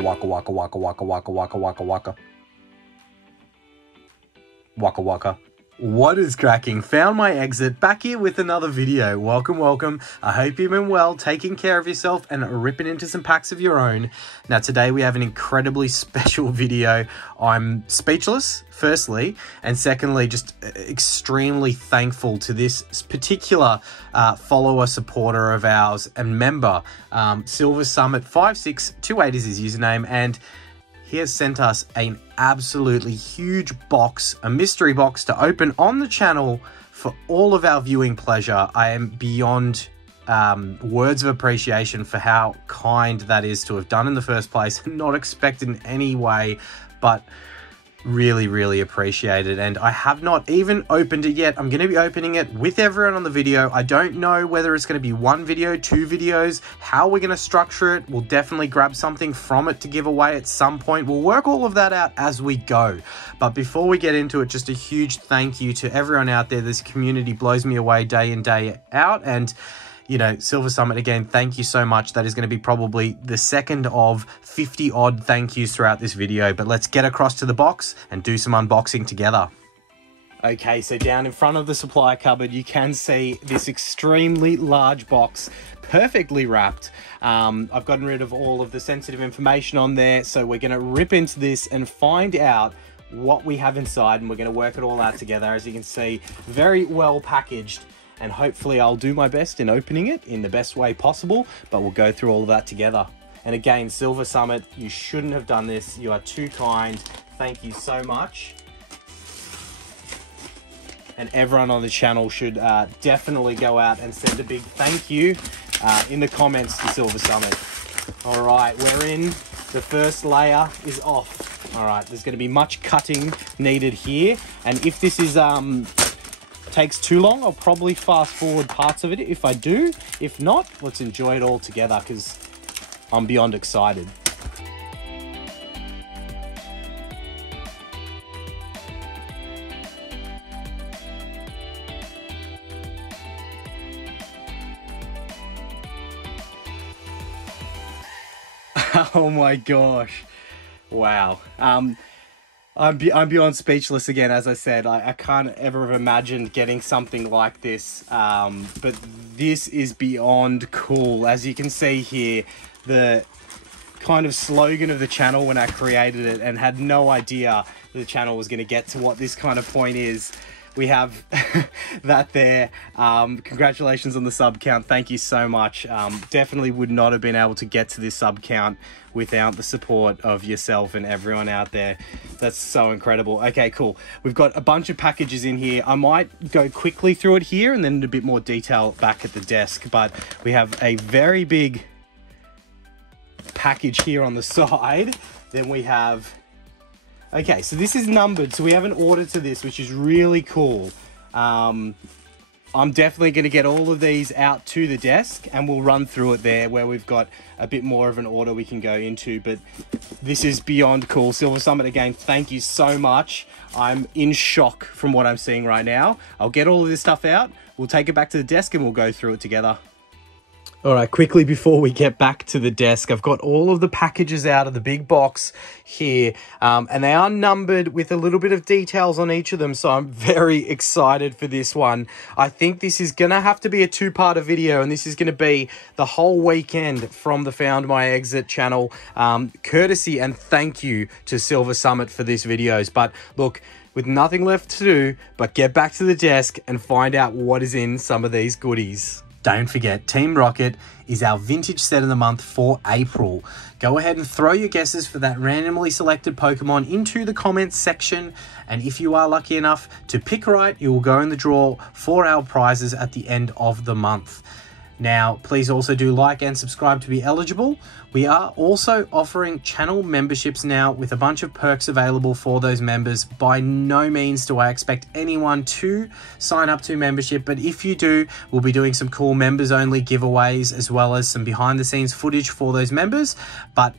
Waka waka waka waka waka waka waka waka waka. Waka waka. What is cracking? Found my exit, back here with another video. Welcome, welcome. I hope you've been well, taking care of yourself and ripping into some packs of your own. Now today we have an incredibly special video. I'm speechless, firstly, and secondly, just extremely thankful to this particular follower, supporter of ours and member. Silver Summit 5628 is his username, and he has sent us an absolutely huge box, a mystery box to open on the channel for all of our viewing pleasure. I am beyond words of appreciation for how kind that is to have done in the first place. Not expected in any way, but really, really appreciated. And I have not even opened it yet. I'm going to be opening it with everyone on the video. I don't know whether it's going to be one video, two videos, how we're going to structure it. We'll definitely grab something from it to give away at some point. We'll work all of that out as we go. But before we get into it, just a huge thank you to everyone out there. This community blows me away day in, day out. And you know, Silver Summit, again, thank you so much. That is going to be probably the second of 50 odd thank yous throughout this video, but let's get across to the box and do some unboxing together. Okay, so down in front of the supply cupboard, you can see this extremely large box, perfectly wrapped. I've gotten rid of all of the sensitive information on there, so we're going to rip into this and find out what we have inside, and we're going to work it all out together. As you can see, very well packaged. And hopefully I'll do my best in opening it in the best way possible, but we'll go through all of that together. And again, Silver Summit, you shouldn't have done this. You are too kind. Thank you so much. And everyone on the channel should definitely go out and send a big thank you in the comments to Silver Summit. All right, we're in. The first layer is off. All right, there's going to be much cutting needed here. And if this is takes too long, I'll probably fast forward parts of it if I do. If not, let's enjoy it all together because I'm beyond excited. Oh my gosh. Wow. I'm beyond speechless again. As I said, I can't ever have imagined getting something like this, but this is beyond cool. As you can see here, the kind of slogan of the channel when I created it and had no idea the channel was going to get to what this kind of point is. We have that there. Congratulations on the sub count. Thank you so much. Definitely would not have been able to get to this sub count without the support of yourself and everyone out there. That's so incredible. Okay, cool. We've got a bunch of packages in here. I might go quickly through it here and then in a bit more detail back at the desk, but we have a very big package here on the side. Then we have, okay, so this is numbered, so we have an order to this, which is really cool. I'm definitely going to get all of these out to the desk and we'll run through it there where we've got a bit more of an order we can go into, but this is beyond cool. Silver Summit, again, thank you so much. I'm in shock from what I'm seeing right now. I'll get all of this stuff out, we'll take it back to the desk and we'll go through it together. All right, quickly before we get back to the desk, I've got all of the packages out of the big box here, and they are numbered with a little bit of details on each of them, so I'm very excited for this one. I think this is going to have to be a two-parter video, and this is going to be the whole weekend from the Found My Exit channel. Courtesy and thank you to Silver Summit for these videos. But look, with nothing left to do but get back to the desk and find out what is in some of these goodies. Don't forget, Team Rocket is our vintage set of the month for April. Go ahead and throw your guesses for that randomly selected Pokemon into the comments section. And if you are lucky enough to pick right, you will go in the draw for our prizes at the end of the month. Now, please also do like and subscribe to be eligible. We are also offering channel memberships now with a bunch of perks available for those members. By no means do I expect anyone to sign up to membership, but if you do, we'll be doing some cool members only giveaways as well as some behind the scenes footage for those members. But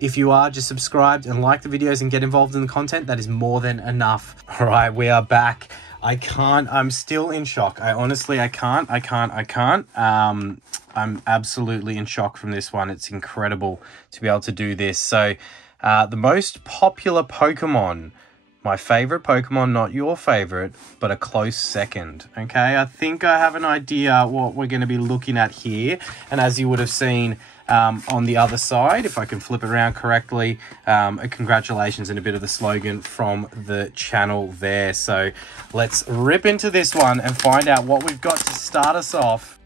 if you are just subscribed and like the videos and get involved in the content, that is more than enough. All right, we are back. I can't. I'm still in shock. I can't. I'm absolutely in shock from this one. It's incredible to be able to do this. So, the most popular Pokemon, my favorite Pokemon, not your favorite, but a close second. Okay, I think I have an idea what we're going to be looking at here. And as you would have seen on the other side, if I can flip it around correctly, congratulations and a bit of the slogan from the channel there. So let's rip into this one and find out what we've got to start us off.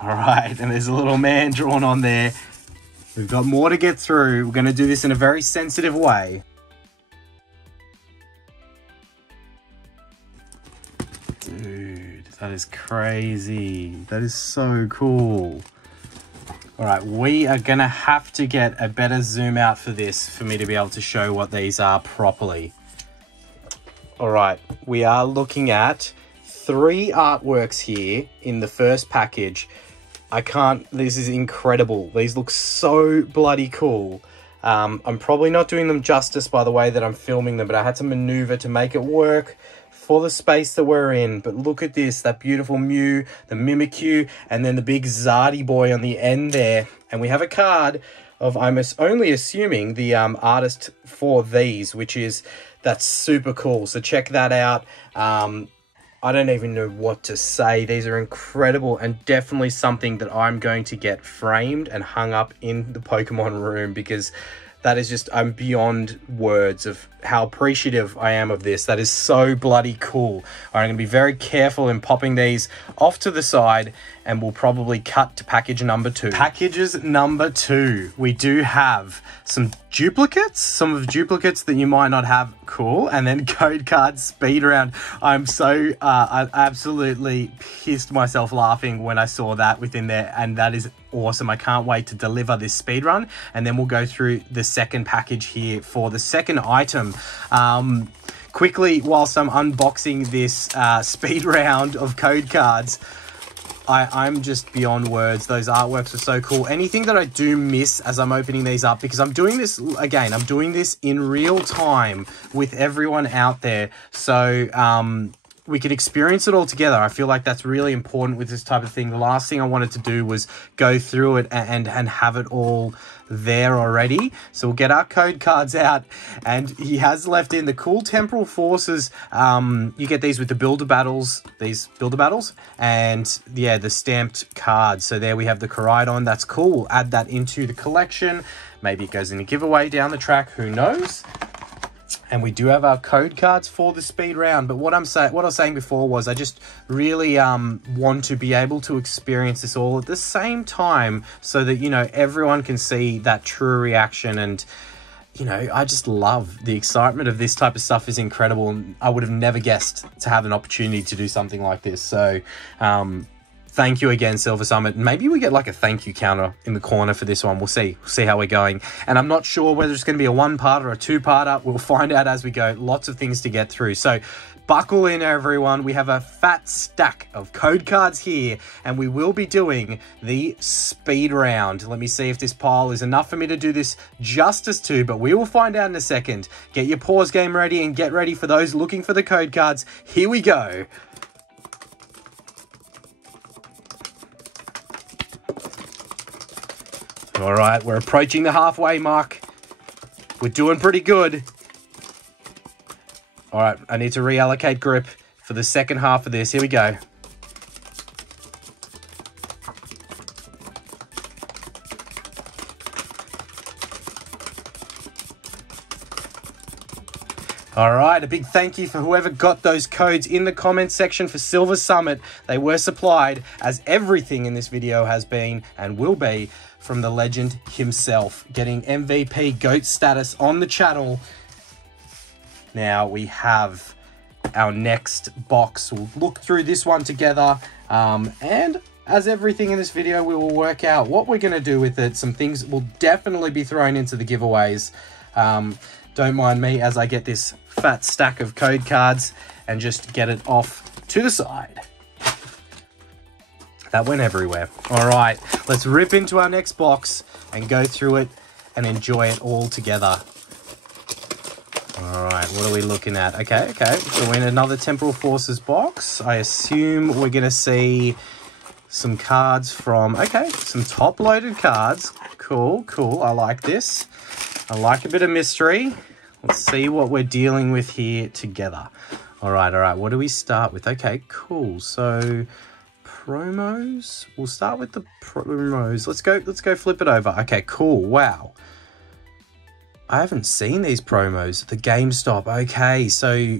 All right, and there's a little man drawn on there. We've got more to get through. We're going to do this in a very sensitive way. Dude, that is crazy. That is so cool. All right, we are going to have to get a better zoom out for this for me to be able to show what these are properly. All right, we are looking at 3 artworks here in the first package. This is incredible. These look so bloody cool. I'm probably not doing them justice by the way that I'm filming them, but I had to maneuver to make it work for the space that we're in. But look at this, that beautiful Mew, the Mimikyu, and then the big Zardy boy on the end there. And we have a card of, I'm only assuming, the artist for these, that's super cool. So check that out. I don't even know what to say. These are incredible and definitely something that I'm going to get framed and hung up in the Pokemon room, because that is just, I'm beyond words of how appreciative I am of this. That is so bloody cool. I'm going to be very careful in popping these off to the side, and we'll probably cut to package number 2. Packages number 2. We do have some duplicates, some of the duplicates that you might not have. Cool. And then code card speed round. I'm so, I absolutely pissed myself laughing when I saw that within there, and that is awesome. I can't wait to deliver this speed run, and then we'll go through the second package here for the second item. Quickly, whilst I'm unboxing this speed round of code cards, I'm just beyond words. Those artworks are so cool. Anything that I do miss as I'm opening these up, because I'm doing this, again, I'm doing this in real time with everyone out there. So, we can experience it all together. I feel like that's really important with this type of thing. The last thing I wanted to do was go through it and have it all there already. So we'll get our code cards out, and he has left in the cool Temporal Forces. You get these with the Builder Battles, and yeah, the stamped cards. So there we have the Koraidon. That's cool. We'll add that into the collection. Maybe it goes in a giveaway down the track. Who knows? And we do have our code cards for the speed round. But what I was saying before was I just really want to be able to experience this all at the same time, so that, you know, everyone can see that true reaction. And, you know, I just love the excitement of this type of stuff. Is incredible. And I would have never guessed to have an opportunity to do something like this. So, thank you again, Silver Summit. Maybe we get like a thank you counter in the corner for this one. We'll see how we're going. And I'm not sure whether it's going to be a 1-part or a 2-parter. We'll find out as we go. Lots of things to get through. So buckle in, everyone. We have a fat stack of code cards here, and we will be doing the speed round. Let me see if this pile is enough for me to do this justice to, but we will find out in a second. Get your pause game ready and get ready for those looking for the code cards. Here we go. All right, we're approaching the halfway mark. We're doing pretty good. All right, I need to reallocate grip for the second half of this. Here we go. All right, a big thank you for whoever got those codes in the comments section for Silver Summit. They were supplied, as everything in this video has been and will be, from the legend himself, getting MVP GOAT status on the channel. Now we have our next box. We'll look through this one together, and as everything in this video, we will work out what we're going to do with it. Some things will definitely be thrown into the giveaways. Don't mind me as I get this fat stack of code cards and just get it off to the side. That went everywhere. All right, let's rip into our next box and go through it and enjoy it all together. All right, what are we looking at? Okay. So we're in another Temporal Forces box. I assume we're going to see some cards from... Okay, some top-loaded cards. Cool. I like this. I like a bit of mystery. Let's see what we're dealing with here together. All right. What do we start with? Okay, cool. So... promos. We'll start with the promos. Let's go flip it over. Okay, cool. Wow. I haven't seen these promos. The GameStop. Okay, so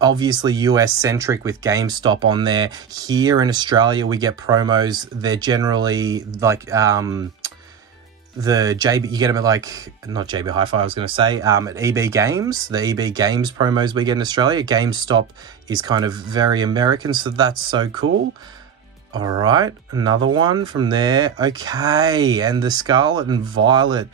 obviously US centric with GameStop on there. Here in Australia, we get promos. They're generally like the JB, you get them at like, not JB Hi-Fi, I was going to say, at EB Games. The EB Games promos we get in Australia. GameStop is kind of very American, so that's so cool. All right, another one from there. Okay, and the Scarlet and Violet,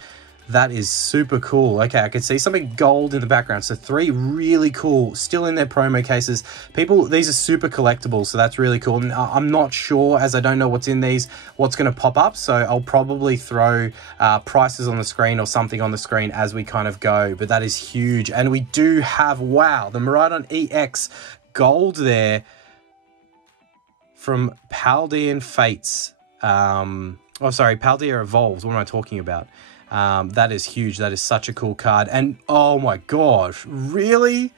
that is super cool. Okay, I can see something gold in the background. So 3 really cool, still in their promo cases. People, these are super collectible, so that's really cool. And I'm not sure, as I don't know what's in these, what's going to pop up. So I'll probably throw prices on the screen or something on the screen as we kind of go. But that is huge. And we do have, wow, the Miraidon EX gold there from Paldean Fates. Paldea Evolves. What am I talking about? That is huge. That is such a cool card. And oh my gosh, really?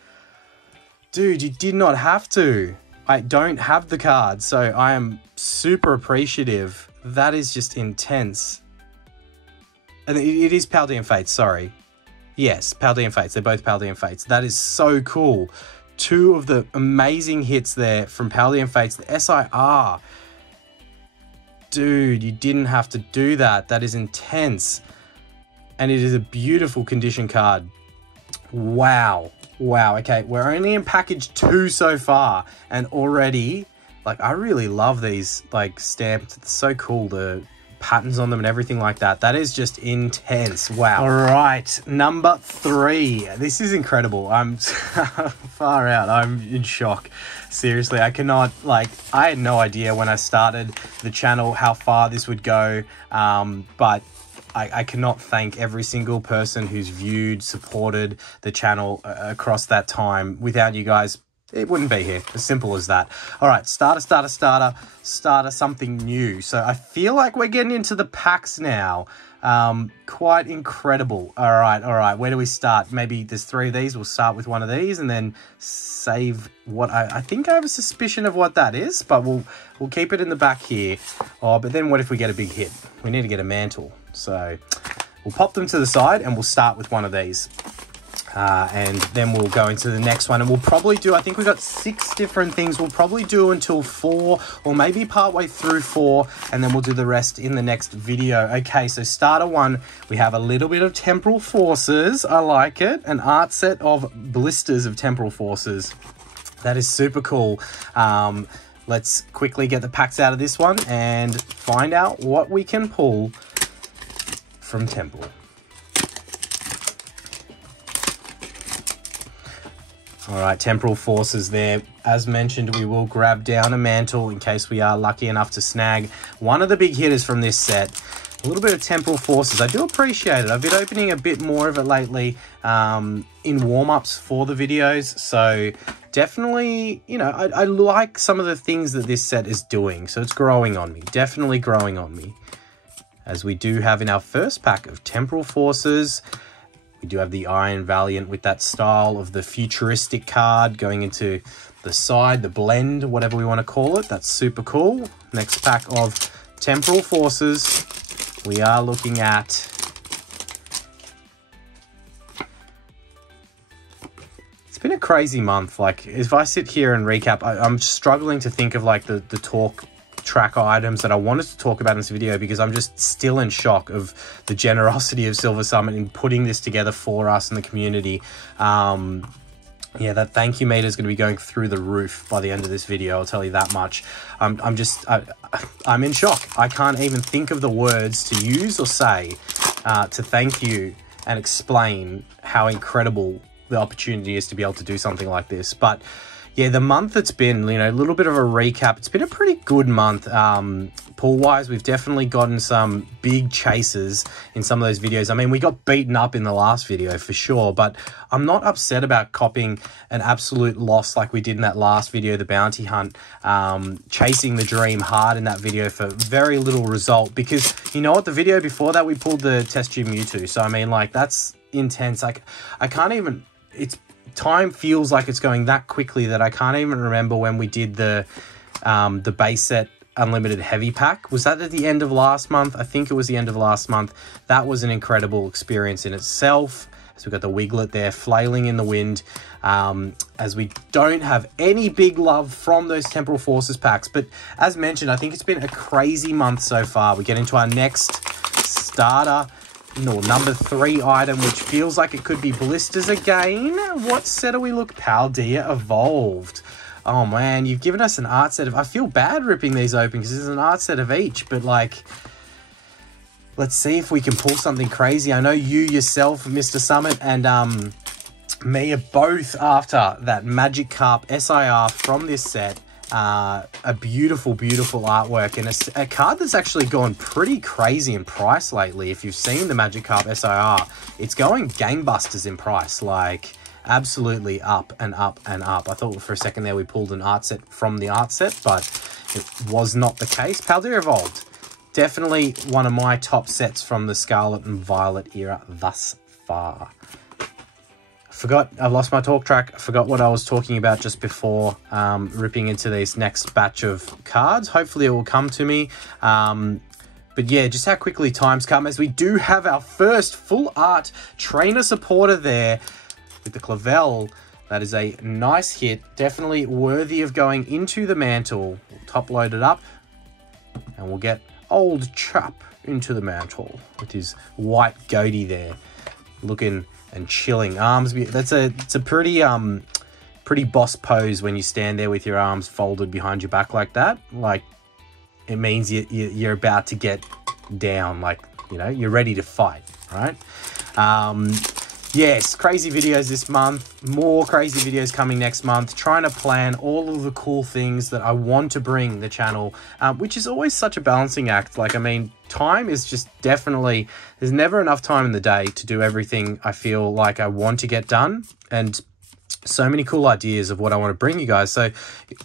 Dude, you did not have to. I don't have the card, so I am super appreciative. That is just intense. And it is Paldean Fates, sorry. Yes, Paldean Fates. They're both Paldean Fates. That is so cool. 2 of the amazing hits there from Paldean Fates. The SIR. Dude, you didn't have to do that. That is intense. And it is a beautiful condition card. Wow. Okay, we're only in package 2 so far. And already, like, I really love these, like, stamped. It's so cool. The patterns on them and everything like that. That is just intense. Wow. All right, number 3. This is incredible. I'm far out. I'm in shock. Seriously, I cannot, like, I had no idea when I started the channel how far this would go. But I cannot thank every single person who's viewed, supported the channel across that time. Without you guys, it wouldn't be here. As simple as that. All right, starter, something new. So I feel like we're getting into the packs now. Quite incredible. All right. Where do we start? Maybe there's 3 of these. We'll start with one of these and then save what I think I have a suspicion of what that is, but we'll keep it in the back here. Oh, but then what if we get a big hit? We need to get a mantle. So we'll pop them to the side and we'll start with one of these. And then we'll go into the next one and we'll probably do, I think we've got 6 different things. We'll probably do until 4 or maybe partway through 4 and then we'll do the rest in the next video. Okay, so starter 1, we have a little bit of Temporal Forces. I like it. An art set of blisters of Temporal Forces. That is super cool. Let's quickly get the packs out of this one and find out what we can pull from Temporal. All right, Temporal Forces there. As mentioned, we will grab down a mantle in case we are lucky enough to snag one of the big hitters from this set. A little bit of Temporal Forces. I do appreciate it. I've been opening a bit more of it lately in warm-ups for the videos. So definitely, you know, I like some of the things that this set is doing. So it's growing on me. Definitely growing on me. As we do have in our first pack of Temporal Forces, we do have the Iron Valiant with that style of the futuristic card going into the side, the blend, whatever we want to call it. That's super cool. Next pack of Temporal Forces, we are looking at it's been a crazy month. Like, if I sit here and recap, I'm struggling to think of like the talk track items that I wanted to talk about in this video because I'm just still in shock of the generosity of Silver Summit in putting this together for us in the community. Yeah, that thank you meter is going to be going through the roof by the end of this video, I'll tell you that much. I'm in shock. I can't even think of the words to use or say to thank you and explain how incredible the opportunity is to be able to do something like this. But yeah, the month it's been, you know, a little bit of a recap. It's been a pretty good month. Pool-wise, we've definitely gotten some big chases in some of those videos. I mean, we got beaten up in the last video for sure, but I'm not upset about copping an absolute loss like we did in that last video, the bounty hunt, chasing the dream hard in that video for very little result. Because, you know what, the video before that, we pulled the test tube Mewtwo. So, I mean, like, that's intense. Like, I can't even... Time feels like it's going that quickly that I can't even remember when we did the base set unlimited heavy pack. Was that at the end of last month? I think it was the end of last month. That was an incredible experience in itself. So we've got the Wiglet there flailing in the wind, as we don't have any big love from those Temporal Forces packs. But as mentioned, I think it's been a crazy month so far. We get into our next starter, number 3 item, which feels like it could be blisters again. What set are we look? Paldea Evolved. Oh man, you've given us an art set of... I feel bad ripping these open because there's an art set of each, but like, let's see if we can pull something crazy. I know you yourself, Mr. Summit, and me are both after that Magikarp SIR from this set. A beautiful, beautiful artwork, and a card that's actually gone pretty crazy in price lately. If you've seen the Magikarp SIR, it's going gangbusters in price, like absolutely up and up and up. I thought for a second there we pulled an art set from the art set, but it was not the case. Paldea Evolved, definitely one of my top sets from the Scarlet and Violet era thus far. I've lost my talk track. I forgot what I was talking about just before ripping into this next batch of cards. Hopefully it will come to me. But yeah, just how quickly times come, as we do have our first full art trainer supporter there with the Clavel. That is a nice hit. Definitely worthy of going into the mantle. We'll top load it up and we'll get old chap into the mantle with his white goatee there, looking and chilling. Arms, it's a pretty pretty boss pose when you stand there with your arms folded behind your back like that. Like, it means you're about to get down, like, you know, you're ready to fight, right? Yes, crazy videos this month, more crazy videos coming next month, trying to plan all of the cool things that I want to bring the channel, which is always such a balancing act. Like, I mean, time is just definitely, there's never enough time in the day to do everything I feel like I want to get done, and so many cool ideas of what I want to bring you guys. So,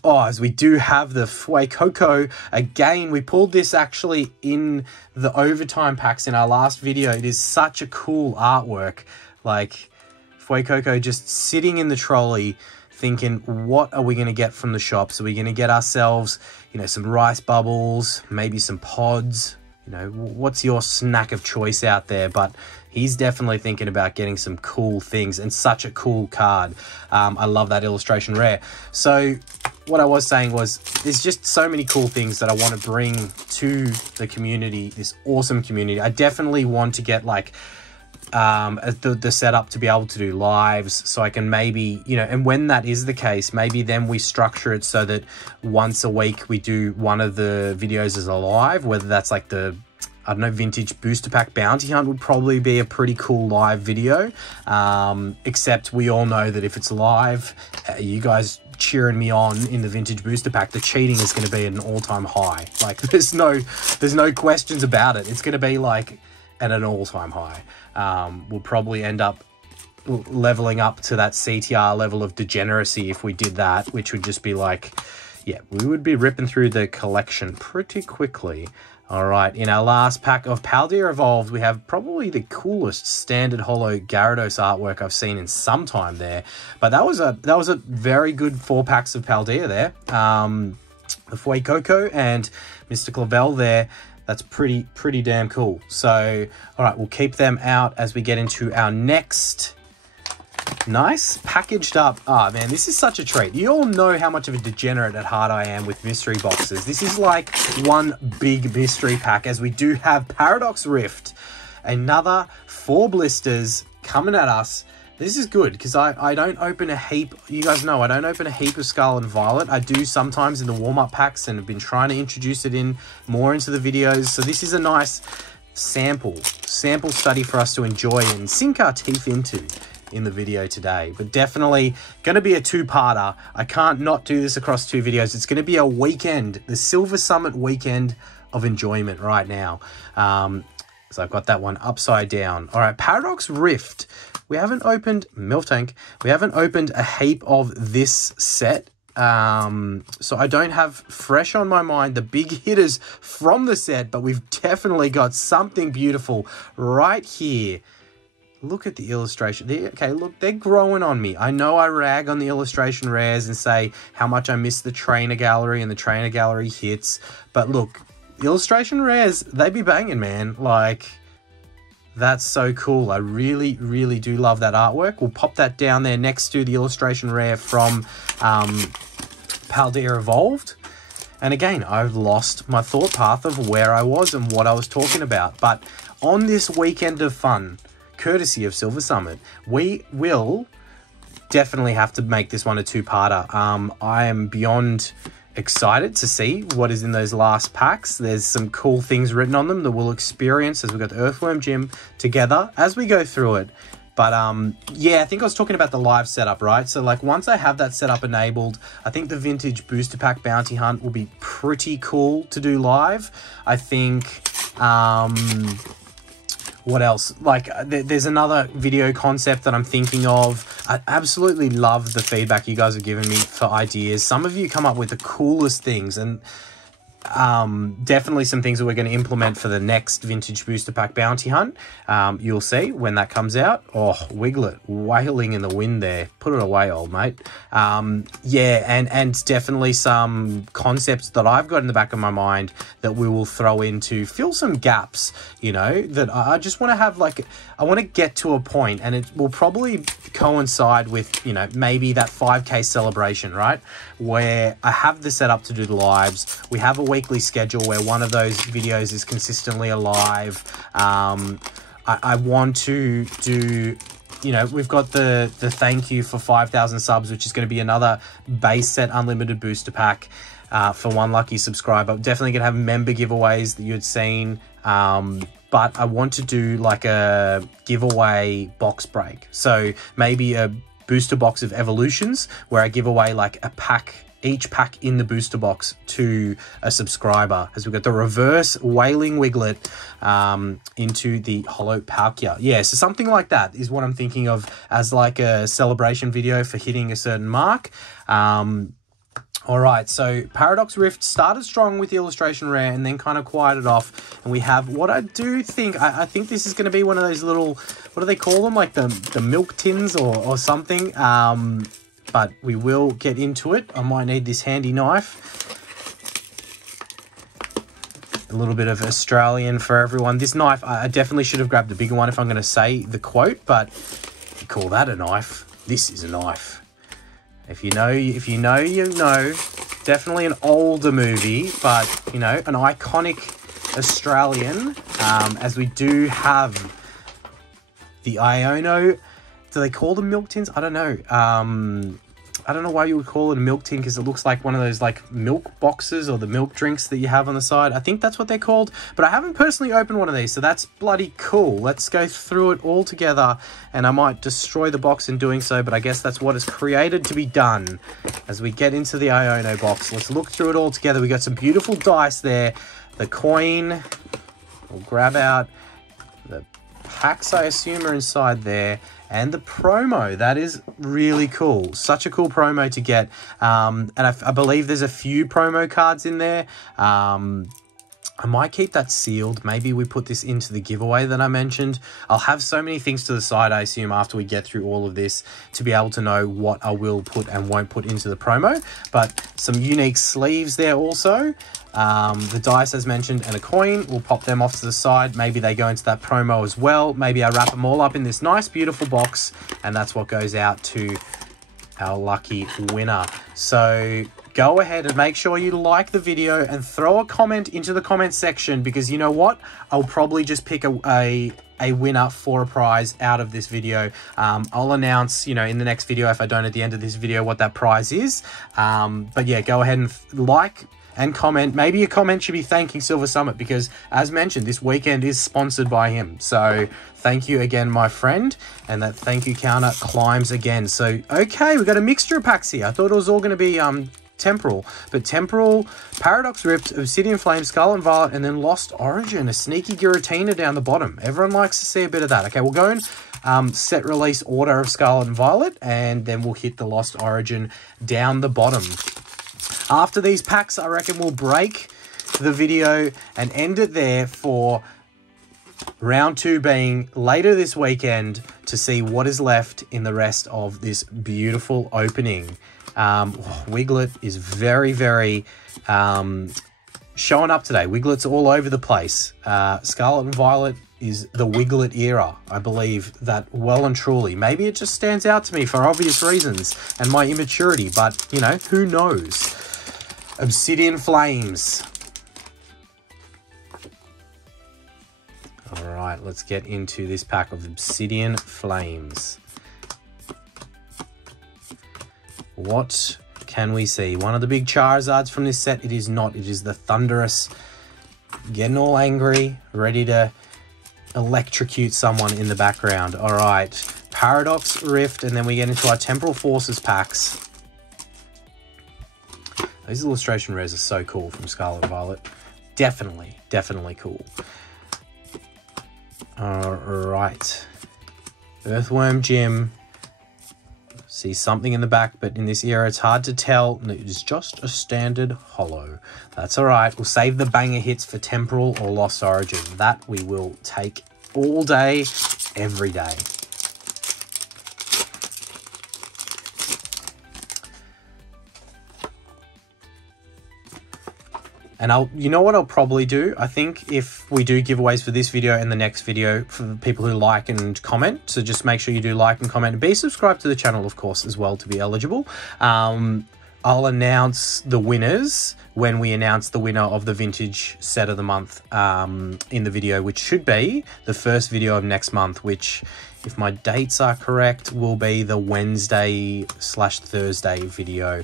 as we do have the Fuecoco, again, we pulled this actually in the overtime packs in our last video. It is such a cool artwork. Like, Fuecoco just sitting in the trolley thinking, what are we going to get from the shops? Are we going to get ourselves, you know, some rice bubbles, maybe some pods? You know, what's your snack of choice out there? But he's definitely thinking about getting some cool things, and such a cool card. I love that illustration rare. So what I was saying was, there's just so many cool things that I want to bring to the community, this awesome community. I definitely want to get, like, the setup to be able to do lives, so I can maybe, you know, and when that is the case, maybe then we structure it so that once a week we do one of the videos as a live, whether that's like the, I don't know, vintage booster pack bounty hunt would probably be a pretty cool live video, except we all know that if it's live, you guys cheering me on in the vintage booster pack, the cheating is going to be at an all-time high. Like, there's no questions about it. It's going to be like at an all-time high. We'll probably end up leveling up to that CTR level of degeneracy if we did that, which would just be like, yeah, we would be ripping through the collection pretty quickly. All right, in our last pack of Paldea Evolved, we have probably the coolest standard holo Gyarados artwork I've seen in some time there. But that was a very good 4 packs of Paldea there. The Fuecoco and Mr. Clavel there. That's pretty damn cool. So, all right, we'll keep them out as we get into our next nice packaged up. Ah, man, this is such a treat. You all know how much of a degenerate at heart I am with mystery boxes. This is like one big mystery pack, as we do have Paradox Rift. Another 4 blisters coming at us. This is good, because I don't open a heap. You guys know I don't open a heap of Scarlet and Violet. I do sometimes in the warm-up packs, and have been trying to introduce it in more into the videos. So this is a nice sample study for us to enjoy and sink our teeth into in the video today. But definitely going to be a two-parter. I can't not do this across 2 videos. It's going to be a weekend, the Silver Summit weekend of enjoyment right now. So I've got that one upside down. All right, Paradox Rift. We haven't opened Milk Tank. We haven't opened a heap of this set. So I don't have fresh on my mind the big hitters from the set, but we've definitely got something beautiful right here. Look at the illustration. Okay, look, they're growing on me. I know I rag on the illustration rares and say how much I miss the trainer gallery and the trainer gallery hits, but look, illustration rares, they be banging, man. Like, that's so cool. I really, really do love that artwork. We'll pop that down there next to the illustration rare from Paldea Evolved. And again, I've lost my thought path of where I was and what I was talking about. But on this weekend of fun, courtesy of Silver Summit, we will definitely have to make this one a two-parter. I am beyond excited to see what is in those last packs. There's some cool things written on them that we'll experience as we got the Earthworm Gym together as we go through it. But yeah, I think I was talking about the live setup, right? So like once I have that setup enabled, I think the vintage booster pack bounty hunt will be pretty cool to do live. I think what else? Like, there's another video concept that I'm thinking of. I absolutely love the feedback you guys have given me for ideas. Some of you come up with the coolest things, and definitely some things that we're going to implement for the next vintage booster pack bounty hunt. You'll see when that comes out. Oh, Wiglet wailing in the wind there. Put it away, old mate. Yeah, and definitely some concepts that I've got in the back of my mind that we will throw in to fill some gaps, you know, that I just want to have, like, I want to get to a point, and it will probably coincide with, you know, maybe that 5K celebration, right? Where I have the setup to do the lives. We have a weekly schedule where one of those videos is consistently alive. I want to do, you know, we've got the thank you for 5,000 subs, which is going to be another base set unlimited booster pack for one lucky subscriber. Definitely going to have member giveaways that you had seen. But I want to do like a giveaway box break. So maybe a booster box of evolutions where I give away like a pack, each pack in the booster box to a subscriber, as we've got the reverse Wailing Wiglet into the Holo Palkia. Yeah, so something like that is what I'm thinking of as like a celebration video for hitting a certain mark. All right, so Paradox Rift started strong with the illustration rare and then kind of quieted off. And we have what I do think, I think this is going to be one of those little, what do they call them? Like the milk tins or something. But we will get into it. I might need this handy knife. A little bit of Australian for everyone. This knife, I definitely should have grabbed a bigger one if I'm going to say the quote, but you call that a knife. This is a knife. If you know, you know. Definitely an older movie, but, you know, an iconic Australian, as we do have the Iono. Do they call them milk tins? I don't know. I don't know why you would call it a milk tin, because it looks like one of those like milk boxes or the milk drinks that you have on the side. I think that's what they're called, but I haven't personally opened one of these, so that's bloody cool. Let's go through it all together, and I might destroy the box in doing so, but I guess that's what is created to be done. As we get into the Iono box, let's look through it all together. We got some beautiful dice there. The coin, we'll grab out the packs, I assume, are inside there. And the promo, that is really cool. Such a cool promo to get. And I believe there's a few promo cards in there. I might keep that sealed. Maybe we put this into the giveaway that I mentioned. I'll have so many things to the side, I assume, after we get through all of this to be able to know what I will put and won't put into the promo. But some unique sleeves there also. The dice, as mentioned, and a coin. We'll pop them off to the side. Maybe they go into that promo as well. Maybe I wrap them all up in this nice, beautiful box, and that's what goes out to our lucky winner. So go ahead and make sure you like the video and throw a comment into the comment section, because you know what? I'll probably just pick a winner for a prize out of this video. I'll announce, you know, in the next video, if I don't at the end of this video, what that prize is. But yeah, go ahead and like and comment. Maybe a comment should be thanking Silver Summit because, as mentioned, this weekend is sponsored by him. So thank you again, my friend. And that thank you counter climbs again. So, okay, we've got a mixture of packs here. I thought it was all going to be Temporal, but Temporal, Paradox Rift, Obsidian Flame, Scarlet and Violet, and then Lost Origin, a sneaky Giratina down the bottom. Everyone likes to see a bit of that. Okay, we'll go and set release order of Scarlet and Violet, and then we'll hit the Lost Origin down the bottom. After these packs, I reckon we'll break the video and end it there for round 2 being later this weekend to see what is left in the rest of this beautiful opening. Wiglet is very, very showing up today. Wiglet's all over the place. Scarlet and Violet is the Wiglet era. I believe that well and truly. Maybe it just stands out to me for obvious reasons and my immaturity, but, you know, who knows? Obsidian Flames. All right, let's get into this pack of Obsidian Flames. What can we see? One of the big Charizards from this set. It is not. It is the Thunderous. Getting all angry, ready to electrocute someone in the background. All right. Paradox Rift, and then we get into our Temporal Forces packs. These illustration rares are so cool from Scarlet and Violet. Definitely, definitely cool. All right. Earthworm Jim. See something in the back, but in this era, it's hard to tell. It is just a standard holo. That's all right. We'll save the banger hits for Temporal or Lost Origin. That we will take all day, every day. And you know what I'll probably do? I think if we do giveaways for this video and the next video for the people who like and comment, so just make sure you do like and comment and be subscribed to the channel, of course, as well to be eligible. I'll announce the winners when we announce the winner of the vintage set of the month in the video, which should be the first video of next month, which, if my dates are correct, will be the Wednesday/Thursday video.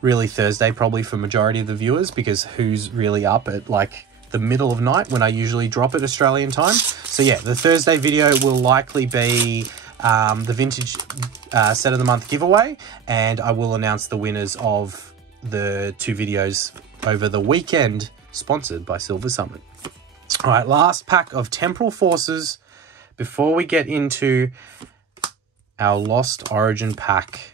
Really Thursday probably for majority of the viewers, because who's really up at like the middle of night when I usually drop at Australian time. So yeah, the Thursday video will likely be the vintage set of the month giveaway, and I will announce the winners of the 2 videos over the weekend, sponsored by Silver Summit. All right, last pack of Temporal Forces before we get into our Lost Origin pack.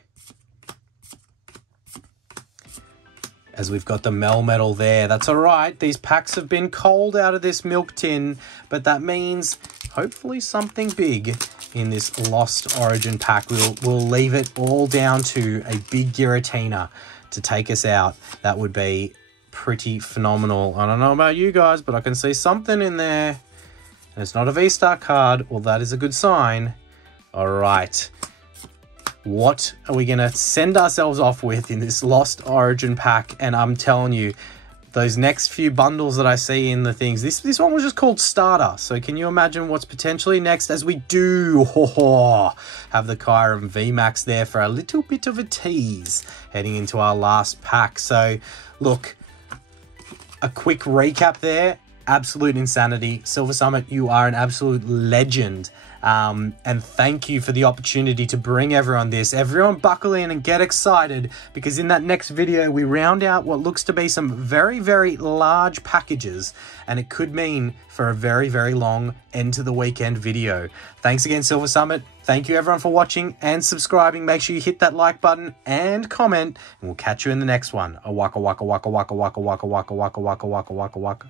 As we've got the Melmetal there. That's all right. These packs have been cold out of this milk tin, but that means hopefully something big in this Lost Origin pack. We'll leave it all down to a big Giratina to take us out. That would be pretty phenomenal. I don't know about you guys, but I can see something in there. And it's not a V-Star card. Well, that is a good sign. All right. What are we going to send ourselves off with in this Lost Origin pack? And I'm telling you, those next few bundles that I see in the things, this one was just called Starter. So can you imagine what's potentially next as we do have the Kyurem VMAX there for a little bit of a tease heading into our last pack. So look, a quick recap there. Absolute insanity. Silver Summit, you are an absolute legend. And thank you for the opportunity to bring everyone this. Everyone buckle in and get excited, because in that next video we round out what looks to be some very, very large packages, and it could mean for a very, very long end to the weekend video. Thanks again, Silver Summit. Thank you everyone for watching and subscribing. Make sure you hit that like button and comment, and we'll catch you in the next one. A waka waka waka waka waka waka waka waka waka waka waka waka waka.